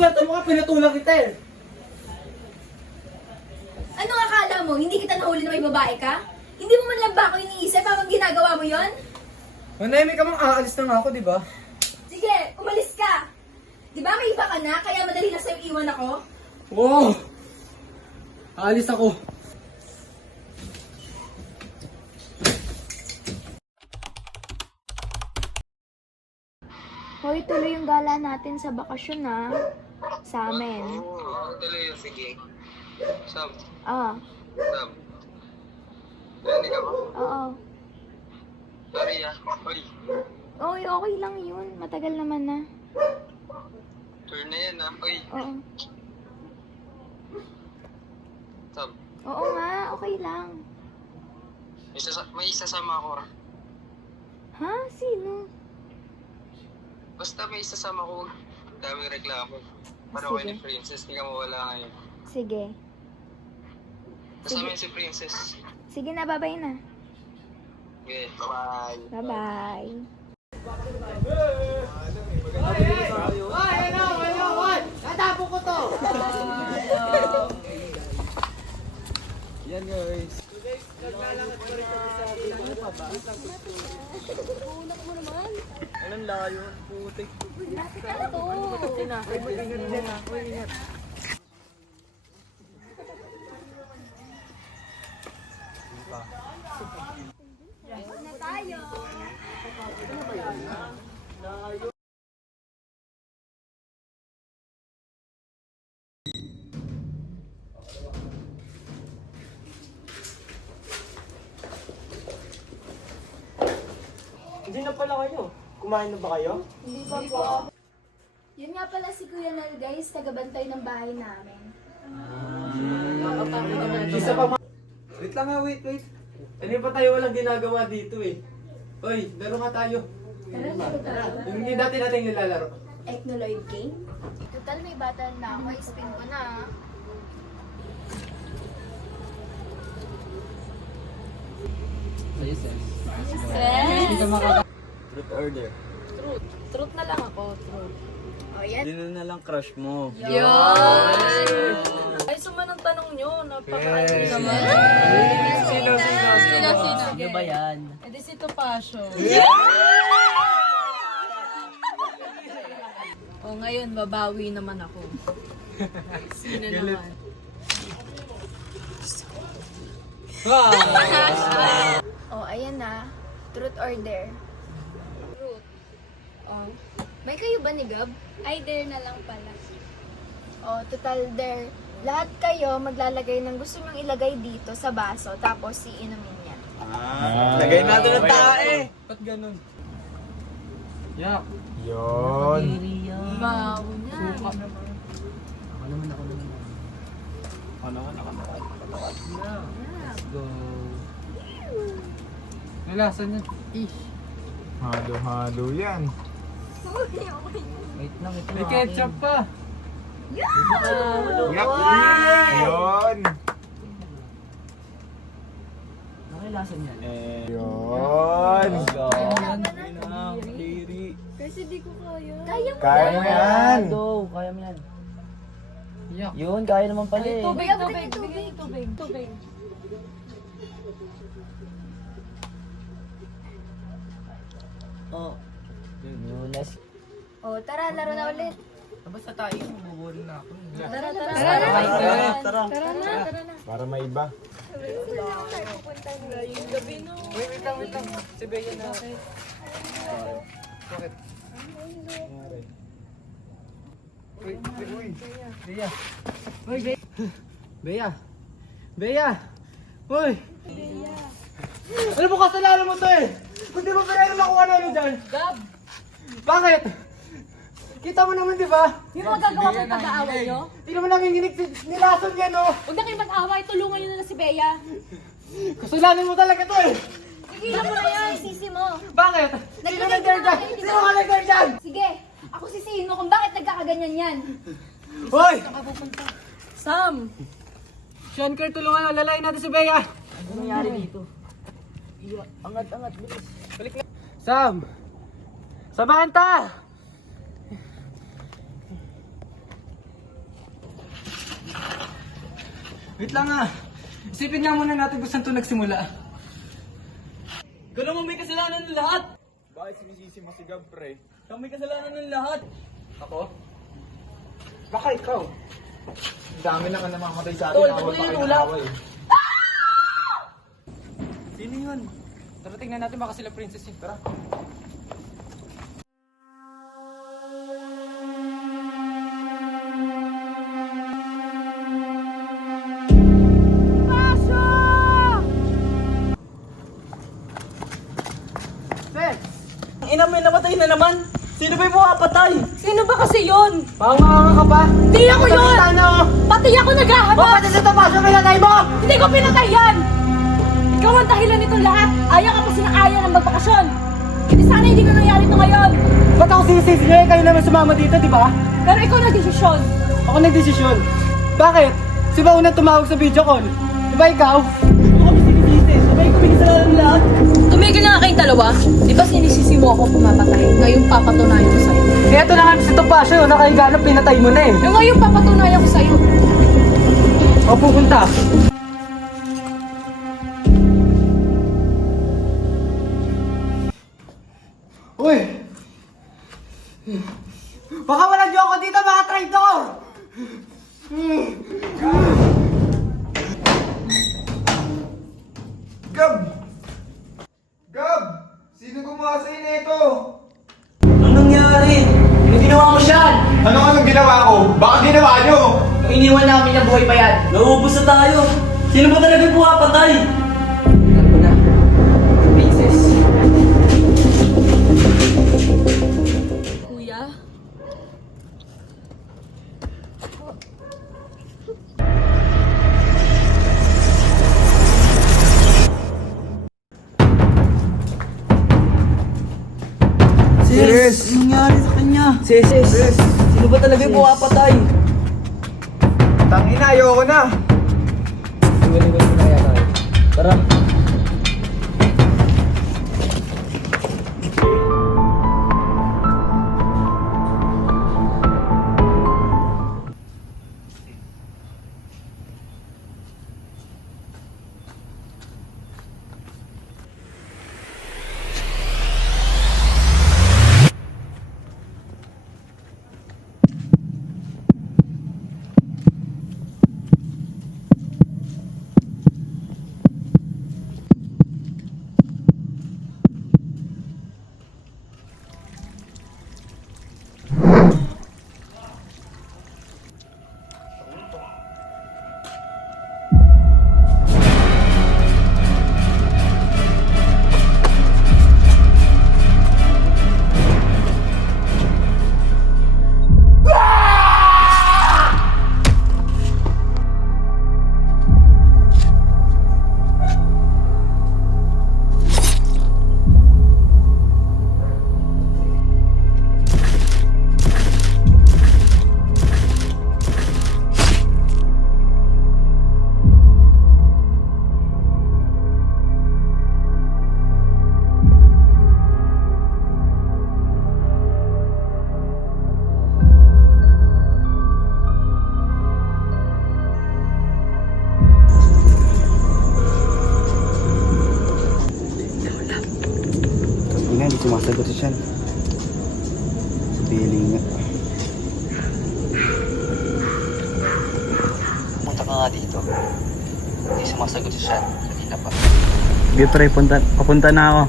swerte mo ka, pinatulang kita eh. Ano akala mo? Hindi kita nahuli na may babae ka? Hindi mo man lang ba ako iniisip habang ginagawa mo yon? Manahimik ka mang aalis na nga ako, di ba? Sige, umalis ka! Di ba may iba ka na, kaya madali na sa'yo iwan ako? Oo! Aalis ako. Hoy, tuloy yung gala natin sa bakasyon na. Sa amin. Oo, tuloy yun. Sige. Sab. Ah, Sab. Narinig ako? oo. Sorry ah. Uy, Oy, okay lang yun. Matagal naman na. turn na yan ah. Uy, Oo. Sab. Oo nga, okay lang. May isasama ako ah. Ha? Sino? Basta may isasama ko. Daming reklamo. Para kayo Sige. ni Princess, hindi ka mawala ngayon. Sige. Kasama yun si Princess. Sige na, bye-bye na. Okay, bye. Bye-bye. Natapo ko to! Yan guys. Naglalakad pa rin kami sa ano pa ba? Ulak mo naman. Anong layo? Putik. Lapit na to. Ay, mag-ingat din ha. Mag-ingat. Na tayo. Hindi na pala kayo. Kumain na ba kayo? Hindi pa po. Yun nga pala si Kuya Nal, guys. Tagabantay ng bahay namin. Isa pa wait lang nga, wait. Ano pa tayo walang ginagawa dito eh. Hoy, laro nga tayo. Tara. Yung hindi dati natin nilalaro. Ethnoloid game? Total, may battle na ako. Spin ko na. Truth order. Truth na lang ako, truth. O, yan. Sino na lang crush mo? Yun! Ay, suma ng tanong nyo. Napaka-ano naman. Sino? Sino ba yan? E di si Topacio. O ngayon, babawi naman ako. Sino naman? O, ayan na. Truth or dare? Truth. O. May kayo ba ni Gab? Ay, dare na lang pala. O, total dare. Lahat kayo maglalagay ng gusto nyong ilagay dito sa baso, tapos iinumin niya. Lagay natin ang tae. Ba't ganun? Yak. Yun. Bawo na. Let's go. May lasa niyan. Halo-halo yan. May ketchup pa. Yak. Yun. Yun. Kasi di ko kaya. Kaya mo Kaya mo yan. Kaya mo yan. Yak. Yun, kaya naman pala eh. Tubig, Bigyan mo tubig, ng tubig. tubig, tubig. Oh. Yun, let's... O, tara, laro na ulit. Basta tayo, mabuburin na ako. Tara, tara. Tara. Tara na. Para maiba. Yung gabi no. Wait lang. Si Bea na. Bakit? Wait. Bea. Hoy, Bea. Bea. Hoy. Ano mo kasalanan mo to eh? Kung di mo pala nakuha na ano dyan. Gab, Bakit? Kita mo naman, di ba? yung mga gagawa kong pag-aaway nyo? Hindi naman nanginginig nilason yan, oh. Huwag na kayo mag-away, tulungan nyo na lang si Bea. Kasalanan mo talaga to eh. Tigilan mo na yan, sisi mo. Bakit? Sino nag-dare dyan? Sino ka nag-dare dyan? Sige, ako sisihin mo kung bakit nagkakaganyan yan. Hoy! Sam! Sean Kerr, tulungan, lalayin natin si Bea. Ano nangyari dito? Angat, bilis. Sam! Samahan ta! Wait lang ah. Isipin nga muna natin kung saan ito nagsimula. Ikaw naman may kasalanan ng lahat. Bakit sinisisi mo si Gab, pre? Ikaw may kasalanan ng lahat. Ako? Baka ikaw. Ang dami na ka namamatay sa atin. Tol, Ako ba't pa mo kayo inulak? nakaway. Sino yun? Tara tingnan natin baka sila princess yun. Tara. Ina, may namatay na naman. Sino ba yung mukapatay? Sino ba kasi yun? Panganganga ka pa? Hindi ako yun! Pati ako naghahabol! Bakit sa tapasyo pinatay mo? Hindi ko pinatay yan! Ikaw ang dahilan nitong lahat! Ayaw ka pa sinakaya ng magbakasyon! Hindi sana hindi na nangyari ito ngayon! Ba't ako sinisisi niyo? Kayo naman sumama dito, di ba? Pero ikaw nagdesisyon! Ako nagdesisyon. Bakit? Si ba unang tumawag sa video call? Di ba ikaw? Ikaw kami sinisisi. Sabay ko may kasalanan ng lahat. Tumigil na nga kayong dalawa. Di ba sinisisi mo ako pumapatay? Ngayon papatunayan ko sa'yo. Kaya ito na nga si Topacio, nakahiga na pinatay mo na eh. Yung ngayon papatunayan ko sa'yo. O pupunta. Uy! Baka wala niyo ako dito mga traitor! Gab! Gab! Sino gumawa sa'yo na ito? Anong nangyari? Yung ginawa mo siya. Anong ginawa ko? Baka ginawa nyo? Nung iniwan namin na buhay pa yan. Nauubos na tayo. Sino ba talaga yung pumapatay? Alam ko na. Princess. Kuya? Sis! Anong nangyari sa kanya? Sis! Sino ba talaga yung pumapatay? Tangina, ayoko na! Iwan-iwan mo na kaya tayo. Tara. Ina, hindi sumasagot siya. Sabihin nga. Punta ka nga dito. Hindi sumasagot si Sean. Kanina pa. Sige pre, papunta na ako.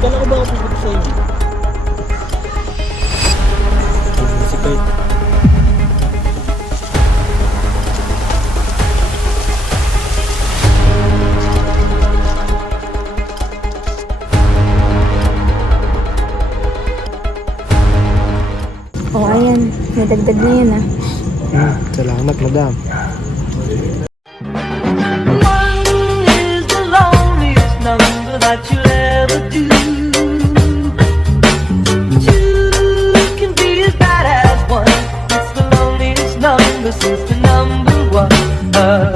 Kala ko ba ako pupunta sa inyo? Si Kurt. O, ayan. Nadagdag na yun, ah. Salamat, madam. Is the loneliest number that you'll ever do. Two can be as bad as one. It's the loneliest number since the number one. her.